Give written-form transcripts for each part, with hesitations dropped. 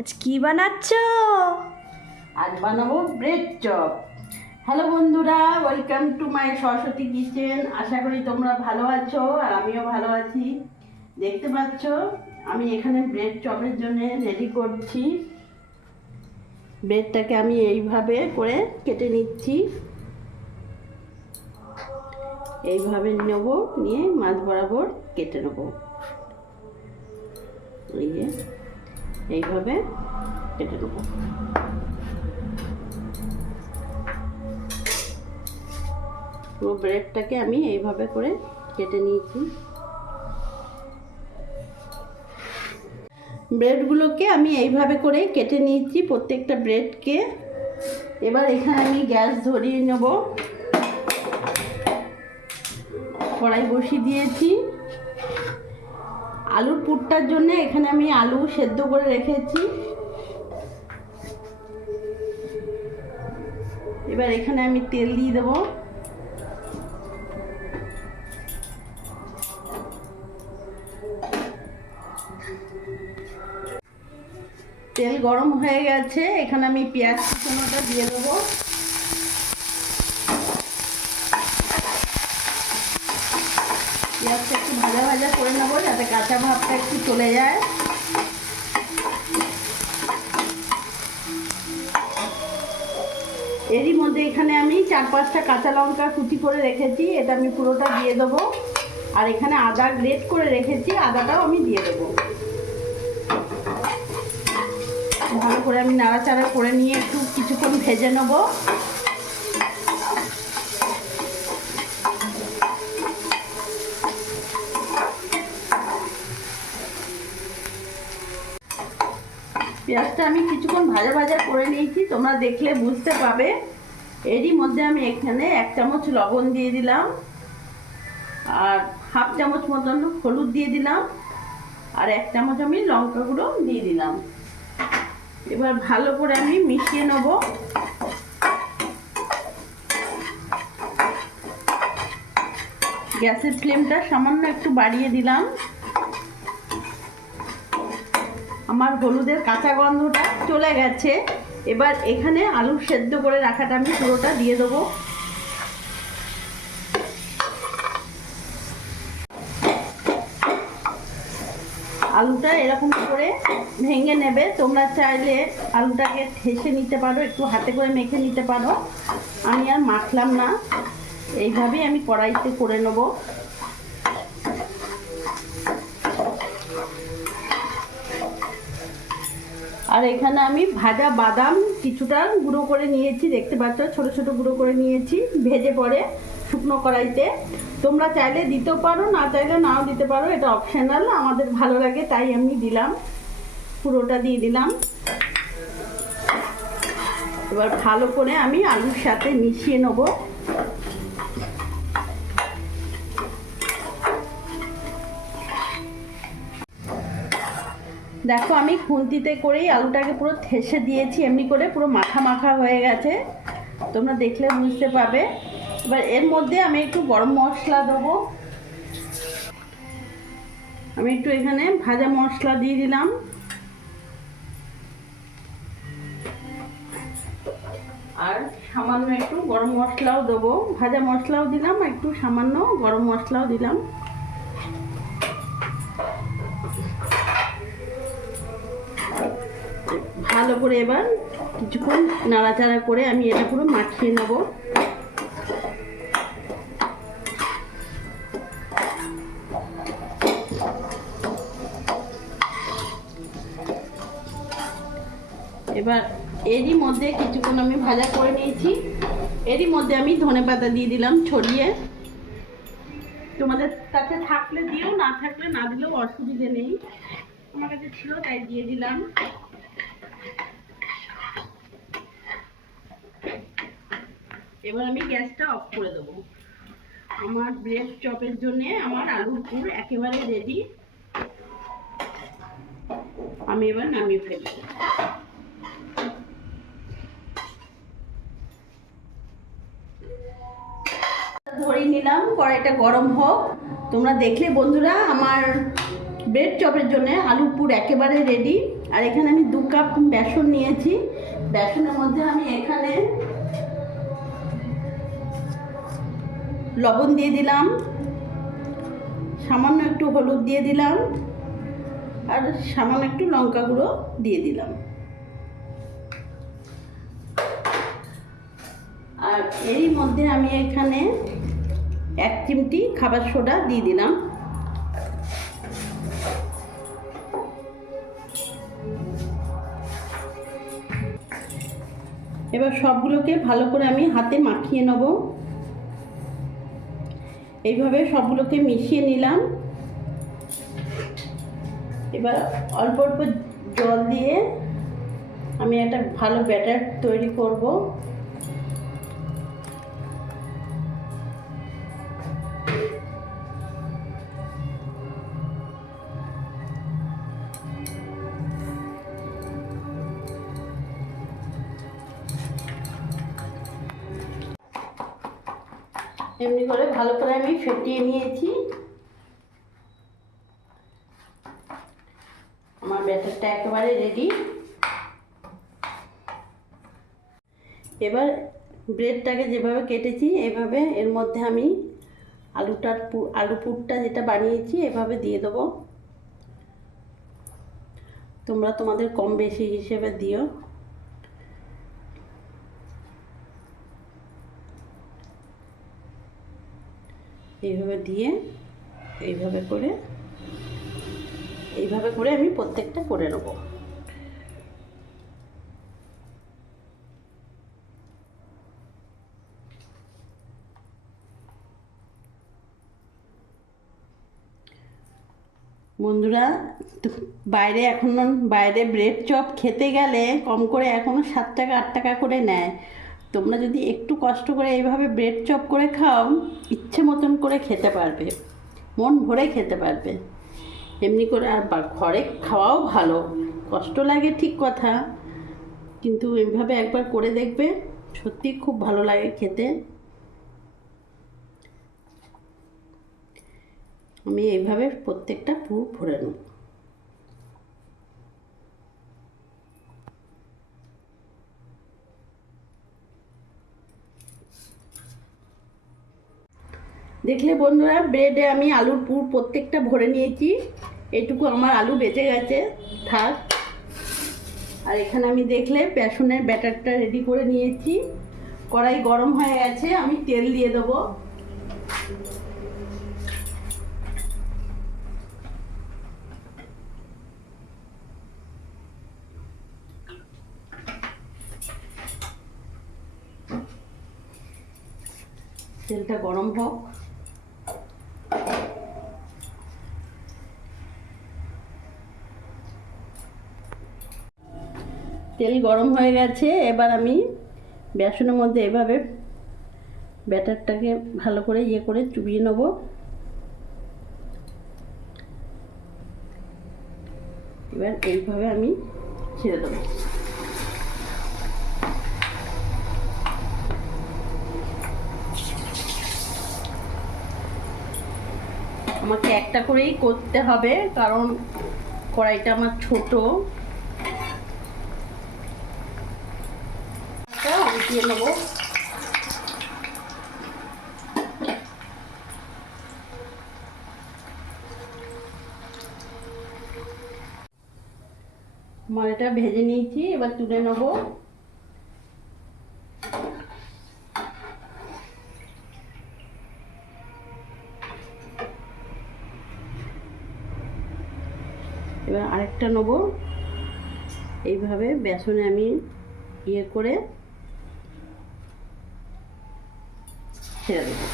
আজ কি বানাচ্ছ? আজ বানাবো ব্রেড চপ। হ্যালো বন্ধুরা, welcome to my Saraswati kitchen. আশা করি তোমরা ভালো আছো আর আমিও ভালো আছি। দেখতে পাচ্ছ আমি এখানে ব্রেড চপের জন্য রেডি করছি। ব্রেডটাকে আমি এইভাবে করে কেটে নিচ্ছি। এইভাবে নেব, নিয়ে মাছ বরাবর কেটে নেব। এইভাবে কেটে নেব। পুরো ব্রেডটাকে আমি এইভাবে করে কেটে নিয়েছি। ব্রেডগুলোকে আমি এইভাবে করে কেটে নিয়েছি প্রত্যেকটা ব্রেডকে। এবার এখানে আমি গ্যাস ধরিয়ে নেব। কড়াই বসিয়ে দিয়েছি। আলুর পুরটার জন্য এখানে আমি আলু সেদ্ধ করে রেখেছি। এবার এখানে আমি তেল দিয়ে দেবো। তেল গরম হয়ে গেছে, এখানে আমি পেঁয়াজ কুচনোটা দিয়ে দেবো। পেঁয়াজটা একটু ভাজা ভাজা করে নেবো যাতে কাঁচা ভাবটা একটু চলে যায়। এরই মধ্যে এখানে আমি 4-5টা কাঁচা লঙ্কা কুচি করে রেখেছি, এটা আমি পুরোটা দিয়ে দেবো। আর এখানে আদা গ্রেট করে রেখেছি, আদাটাও আমি দিয়ে দেবো। ভালো করে আমি নাড়াচাড়া করে নিয়ে একটু কিছুক্ষণ ভেজে নেব। পেঁয়াজটা আমি কিছুক্ষণ ভাজা ভাজা করে নিয়েছি, তোমরা দেখলে বুঝতে পাবে। এরই মধ্যে আমি এখানে 1 চামচ লবণ দিয়ে দিলাম, আর 1/2 চামচ মতন হলুদ দিয়ে দিলাম, আর 1 চামচ আমি লঙ্কা গুঁড়ো দিয়ে দিলাম। এবার ভালো করে আমি মিশিয়ে নেব। গ্যাসের ফ্লেমটা সামান্য একটু বাড়িয়ে দিলাম। আমার হলুদের কাঁচা গন্ধটা চলে গেছে। এবার এখানে আলু সেদ্ধ করে রাখাটা আমি পুরোটা দিয়ে দেবো। আলুটা এরকম করে ভেঙে নেবে। তোমরা চাইলে আলুটাকে ঠেসে নিতে পারো, একটু হাতে করে মেখে নিতে পারো। আমি আর মাখলাম না, এইভাবেই আমি কড়াইতে করে নেব। আর এখানে আমি ভাজা বাদাম কিছুটা গুঁড়ো করে নিয়েছি, দেখতে পাচ্ছ ছোট ছোট গুঁড়ো করে নিয়েছি ভেজে পরে শুকনো কড়াইতে। তোমরা চাইলে দিতেও পারো, না চাইলে নাও দিতে পারো, এটা অপশনাল। আমাদের ভালো লাগে তাই আমি দিলাম, পুরোটা দিয়ে দিলাম। এবার ভালো করে আমি আলুর সাথে মিশিয়ে নেব। দেখো আমি খুন্তিতে করেই আলুটাকে পুরো ঠেসে দিয়েছি, এমনি করে পুরো মাখা মাখা হয়ে গেছে, তোমরা দেখলে বুঝতে পাবে। এবার এর মধ্যে আমি একটু গরম মশলা দেবো। আমি একটু এখানে ভাজা মশলা দিয়ে দিলাম, আর সামান্য একটু গরম মশলাও দেবো। ভাজা মশলাও দিলাম, একটু সামান্য গরম মশলাও দিলাম। ভালো করে এবার কিছুক্ষণ নাড়াচাড়া করে আমি এটা পুরো মাখিয়ে নেব। এবার এরই মধ্যে কিছুক্ষণ আমি ভাজা করে নিয়েছি, এরই মধ্যে আমি ধনেপাতা দিয়ে দিলাম ছড়িয়ে। তোমাদের কাছে থাকলে দিও, না থাকলে না দিলেও অসুবিধে নেই, আমার কাছে ছিল তাই দিয়ে দিলাম। এবার আমি গ্যাসটা অফ করে দেবো। আমার ব্রেড চপের জন্য আমার আলুর পুর একেবারে রেডি। আমি এবার নামিয়ে ফেলবো। ধরে নিলাম, কড়াইটা গরম হোক। তোমরা দেখলে বন্ধুরা আমার ব্রেড চপের জন্য আলুর পুর একেবারে রেডি। আর এখানে আমি 2 কাপ বেসন নিয়েছি। বেসনের মধ্যে আমি এখানে লবণ দিয়ে দিলাম, সামান্য একটু হলুদ দিয়ে দিলাম, আর সামান্য একটু লঙ্কা গুঁড়ো দিয়ে দিলাম। আর এরই মধ্যে আমি এখানে 1 চিমটি খাবার সোডা দিয়ে দিলাম। এবার সবগুলোকে ভালো করে আমি হাতে মাখিয়ে নেব। এইভাবে সবগুলোকে মিশিয়ে নিলাম। এবার অল্প অল্প জল দিয়ে আমি একটা ভালো ব্যাটার তৈরি করব। এমনি করে ভালো করে আমি ফেটিয়ে নিয়েছি। আমার ব্যাটারটা একেবারে রেডি। এবার ব্রেডটাকে যেভাবে কেটেছি এভাবে এর মধ্যে আমি আলু পুরটা যেটা বানিয়েছি এভাবে দিয়ে দেবো। তোমরা তোমাদের কম বেশি হিসেবে দিও। এইভাবে দিয়ে এইভাবে করে আমি প্রত্যেকটা করে নেব। বন্ধুরা, বাইরে ব্রেড চপ খেতে গেলে কম করে এখনও 7 টাকা 8 টাকা করে নেয়। তোমরা যদি একটু কষ্ট করে এইভাবে ব্রেড চপ করে খাও, ইচ্ছে মতন করে খেতে পারবে, মন ভরে খেতে পারবে। এমনি করে আর ঘরে খাওয়াও ভালো, কষ্ট লাগে ঠিক কথা, কিন্তু এইভাবে একবার করে দেখবে, সত্যি খুব ভালো লাগে খেতে। আমি এইভাবে প্রত্যেকটা পুর ভরে নেব। দেখলে বন্ধুরা, ব্রেডে আমি আলুর পুর প্রত্যেকটা ভরে নিয়েছি। এইটুকু আমার আলু বেঁচে গেছে, থাক। আর এখানে আমি দেখলে বেসনের ব্যাটারটা রেডি করে নিয়েছি। কড়াই গরম হয়ে গেছে, আমি তেল দিয়ে দেবো। তেলটা গরম হোক। তেল গরম হয়ে গেছে। এবার আমি বেসনের মধ্যে এভাবে ব্যাটারটাকে ভালো করে করে চুবিয়ে নেব। এবার এইভাবে আমি ছেড়ে দেবো। আমাকে একটা করেই করতে হবে, কারণ কড়াইটা আমার ছোট। উল্টিয়ে নেব। আমার এটা ভেজে নিয়েছি, এবার তুলে নেব। এবার আরেকটা নেব। এইভাবে বেসনে আমি করে ছেড়ে দেবো।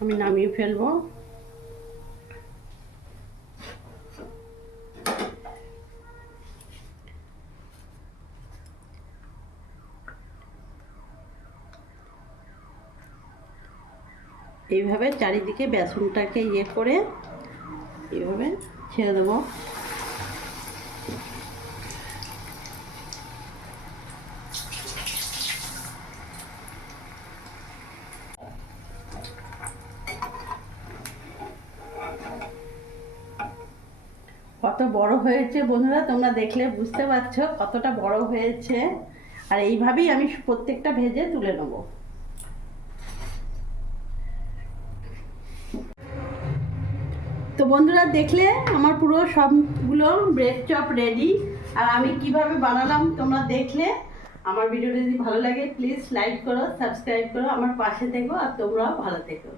আমি নামিয়ে ফেলবো। এইভাবে চারিদিকে বেসনটাকে করে এইভাবে ছেড়ে দেবো। কত বড় হয়েছে বন্ধুরা, তোমরা দেখলে বুঝতে পারছো কতটা বড় হয়েছে। আর এইভাবেই আমি প্রত্যেকটা ভেজে তুলে নেব। তো বন্ধুরা দেখলে আমার পুরো সবগুলো ব্রেড চপ রেডি। আর আমি কিভাবে বানালাম তোমরা দেখলে। আমার ভিডিওটা যদি ভালো লাগে প্লিজ লাইক করো, সাবস্ক্রাইব করো, আমার পাশে থেকো, আর তোমরাও ভালো থেকো।